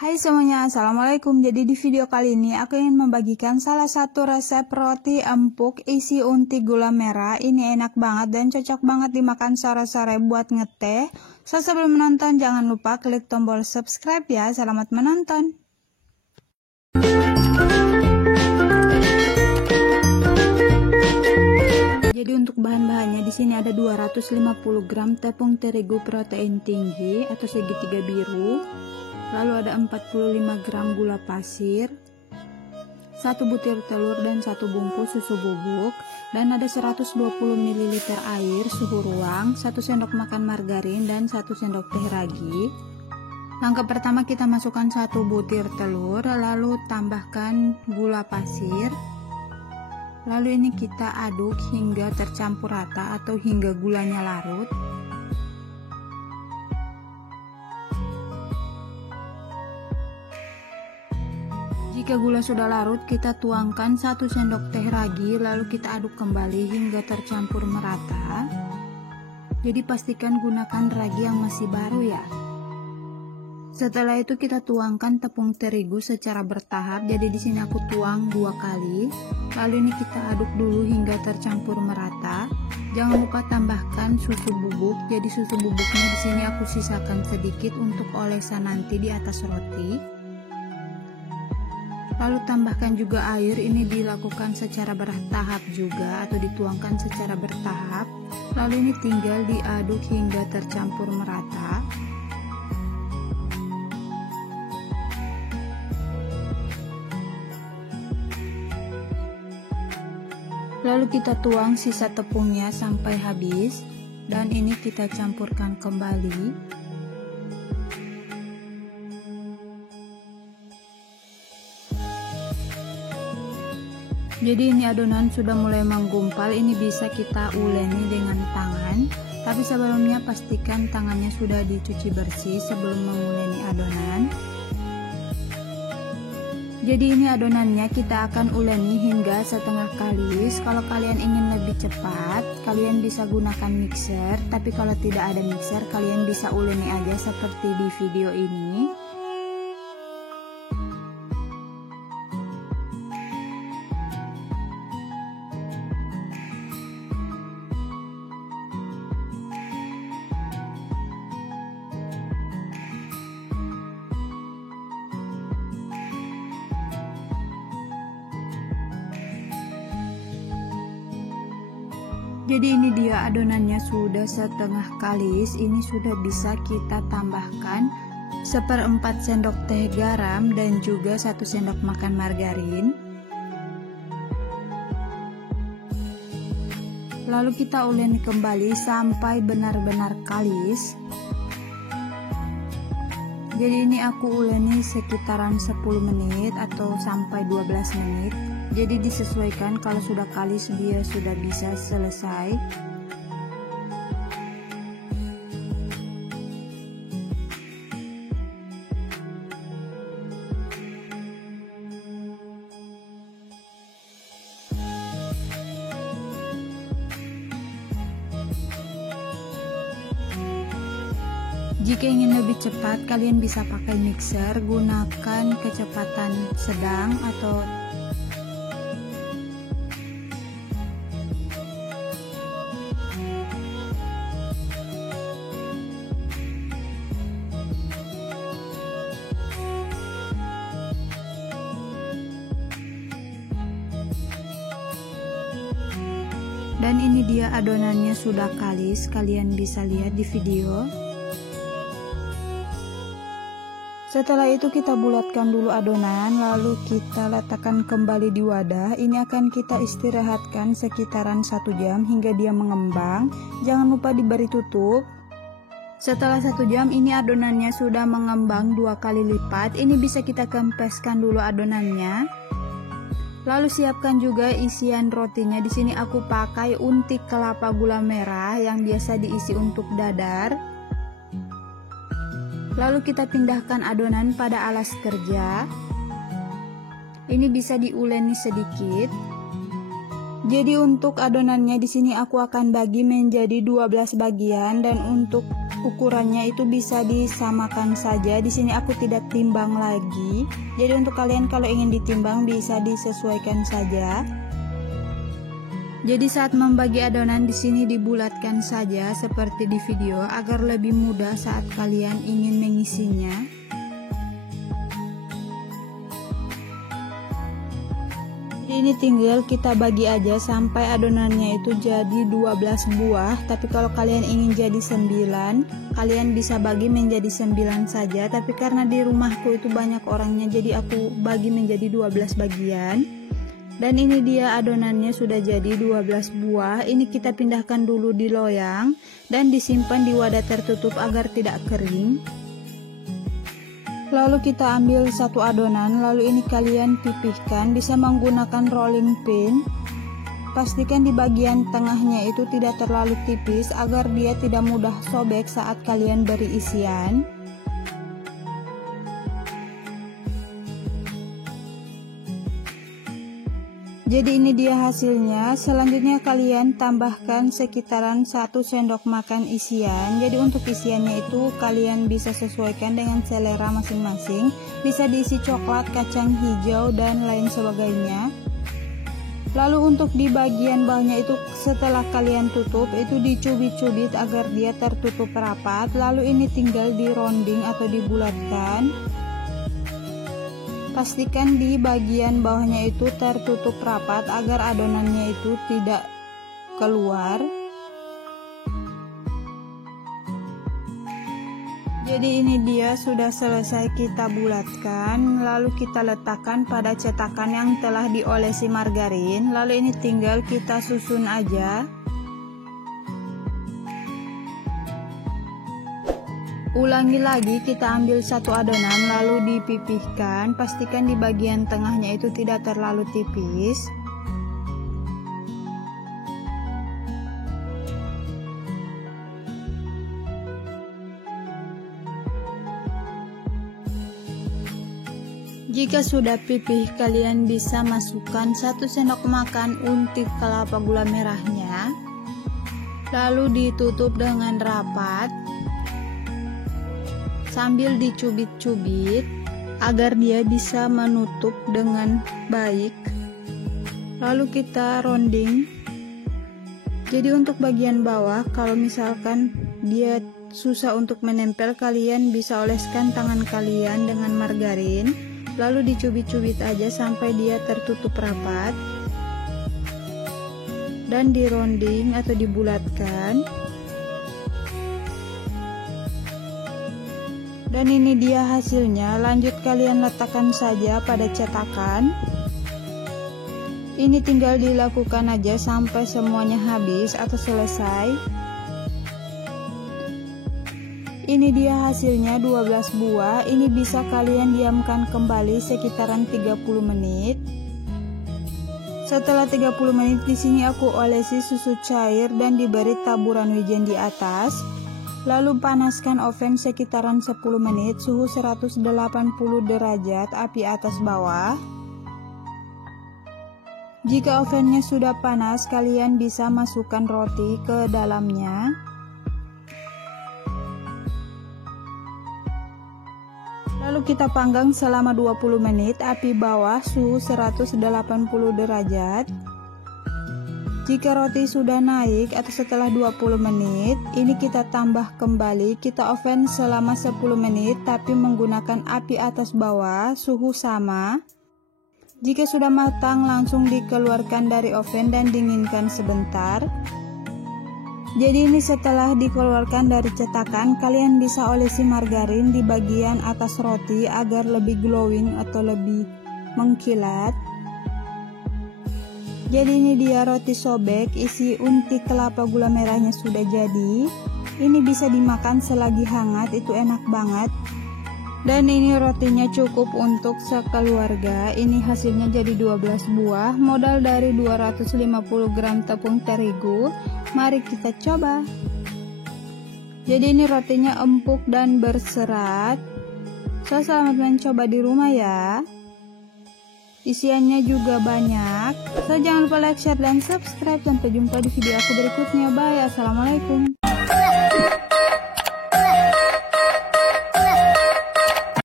Hai semuanya, assalamualaikum. Jadi di video kali ini aku ingin membagikan salah satu resep roti empuk isi unti gula merah. Ini enak banget dan cocok banget dimakan sore-sore buat ngeteh. So sebelum menonton jangan lupa klik tombol subscribe ya. Selamat menonton. Jadi untuk bahan-bahannya di sini ada 250 gram tepung terigu protein tinggi atau segitiga biru. Lalu ada 45 gram gula pasir, 1 butir telur dan 1 bungkus susu bubuk, dan ada 120 ml air suhu ruang, 1 sendok makan margarin dan 1 sendok teh ragi. Langkah pertama kita masukkan 1 butir telur, lalu tambahkan gula pasir. Lalu ini kita aduk hingga tercampur rata atau hingga gulanya larut. Jika gula sudah larut, kita tuangkan 1 sendok teh ragi, lalu kita aduk kembali hingga tercampur merata. Jadi pastikan gunakan ragi yang masih baru ya. Setelah itu kita tuangkan tepung terigu secara bertahap. Jadi di sini aku tuang 2 kali. Lalu ini kita aduk dulu hingga tercampur merata. Jangan lupa tambahkan susu bubuk. Jadi susu bubuknya di sini aku sisakan sedikit untuk olesan nanti di atas roti. Lalu tambahkan juga air, ini dilakukan secara bertahap juga atau dituangkan secara bertahap. Lalu ini tinggal diaduk hingga tercampur merata. Lalu kita tuang sisa tepungnya sampai habis dan ini kita campurkan kembali. Jadi ini adonan sudah mulai menggumpal, ini bisa kita uleni dengan tangan. Tapi sebelumnya pastikan tangannya sudah dicuci bersih sebelum menguleni adonan. Jadi ini adonannya kita akan uleni hingga setengah kalis. Kalau kalian ingin lebih cepat, kalian bisa gunakan mixer. Tapi kalau tidak ada mixer, kalian bisa uleni aja seperti di video ini. Jadi ini dia adonannya sudah setengah kalis. Ini sudah bisa kita tambahkan 1/4 sendok teh garam dan juga 1 sendok makan margarin. Lalu kita uleni kembali sampai benar-benar kalis. Jadi ini aku uleni sekitaran 10 menit atau sampai 12 menit. Jadi disesuaikan, kalau sudah kalis dia sudah bisa selesai. Jika ingin lebih cepat, kalian bisa pakai mixer, gunakan kecepatan sedang atau dan ini dia adonannya sudah kalis, kalian bisa lihat di video. Setelah itu kita bulatkan dulu adonan, lalu kita letakkan kembali di wadah. Ini akan kita istirahatkan sekitaran 1 jam hingga dia mengembang. Jangan lupa diberi tutup. Setelah 1 jam ini adonannya sudah mengembang 2 kali lipat. Ini bisa kita kempeskan dulu adonannya. Lalu siapkan juga isian rotinya. Di sini aku pakai unti kelapa gula merah yang biasa diisi untuk dadar. Lalu kita pindahkan adonan pada alas kerja. Ini bisa diuleni sedikit. Jadi untuk adonannya di sini aku akan bagi menjadi 12 bagian dan untuk ukurannya itu bisa disamakan saja. Di sini aku tidak timbang lagi. Jadi untuk kalian kalau ingin ditimbang bisa disesuaikan saja. Jadi saat membagi adonan di sini dibulatkan saja seperti di video agar lebih mudah saat kalian ingin mengisinya. Ini tinggal kita bagi aja sampai adonannya itu jadi 12 buah. Tapi kalau kalian ingin jadi 9, kalian bisa bagi menjadi 9 saja. Tapi karena di rumahku itu banyak orangnya, jadi aku bagi menjadi 12 bagian. Dan ini dia adonannya sudah jadi 12 buah. Ini kita pindahkan dulu di loyang dan disimpan di wadah tertutup agar tidak kering. Lalu kita ambil satu adonan, lalu ini kalian pipihkan, bisa menggunakan rolling pin. Pastikan di bagian tengahnya itu tidak terlalu tipis agar dia tidak mudah sobek saat kalian beri isian. Jadi ini dia hasilnya. Selanjutnya kalian tambahkan sekitaran 1 sendok makan isian. Jadi untuk isiannya itu kalian bisa sesuaikan dengan selera masing-masing. Bisa diisi coklat, kacang hijau, dan lain sebagainya. Lalu untuk di bagian bawahnya itu setelah kalian tutup itu dicubit-cubit agar dia tertutup rapat. Lalu ini tinggal dironding atau dibulatkan. Pastikan di bagian bawahnya itu tertutup rapat agar adonannya itu tidak keluar. Jadi ini dia sudah selesai kita bulatkan, lalu kita letakkan pada cetakan yang telah diolesi margarin. Lalu ini tinggal kita susun aja. Ulangi lagi, kita ambil satu adonan lalu dipipihkan. Pastikan di bagian tengahnya itu tidak terlalu tipis. Jika sudah pipih, kalian bisa masukkan 1 sendok makan untik kelapa gula merahnya. Lalu ditutup dengan rapat. Sambil dicubit-cubit agar dia bisa menutup dengan baik. Lalu kita ronding. Jadi untuk bagian bawah, kalau misalkan dia susah untuk menempel, kalian bisa oleskan tangan kalian dengan margarin. Lalu dicubit-cubit aja sampai dia tertutup rapat. Dan dironding atau dibulatkan. Dan ini dia hasilnya. Lanjut kalian letakkan saja pada cetakan. Ini tinggal dilakukan aja sampai semuanya habis atau selesai. Ini dia hasilnya 12 buah. Ini bisa kalian diamkan kembali sekitaran 30 menit. Setelah 30 menit di sini aku olesi susu cair dan diberi taburan wijen di atas. Lalu panaskan oven sekitaran 10 menit, suhu 180 derajat, api atas bawah. Jika ovennya sudah panas, kalian bisa masukkan roti ke dalamnya. Lalu kita panggang selama 20 menit, api bawah, suhu 180 derajat. Jika roti sudah naik atau setelah 20 menit, ini kita tambah kembali, kita oven selama 10 menit tapi menggunakan api atas bawah, suhu sama. Jika sudah matang langsung dikeluarkan dari oven dan dinginkan sebentar. Jadi ini setelah dikeluarkan dari cetakan, kalian bisa olesi margarin di bagian atas roti agar lebih glowing atau lebih mengkilat. Jadi ini dia roti sobek isi untik kelapa gula merahnya sudah jadi. Ini bisa dimakan selagi hangat, itu enak banget. Dan ini rotinya cukup untuk sekeluarga. Ini hasilnya jadi 12 buah, modal dari 250 gram tepung terigu. Mari kita coba. Jadi ini rotinya empuk dan berserat. So, selamat mencoba di rumah ya. Isiannya juga banyak. So, jangan lupa like, share, dan subscribe. Sampai jumpa di video aku berikutnya. Bye. Assalamualaikum.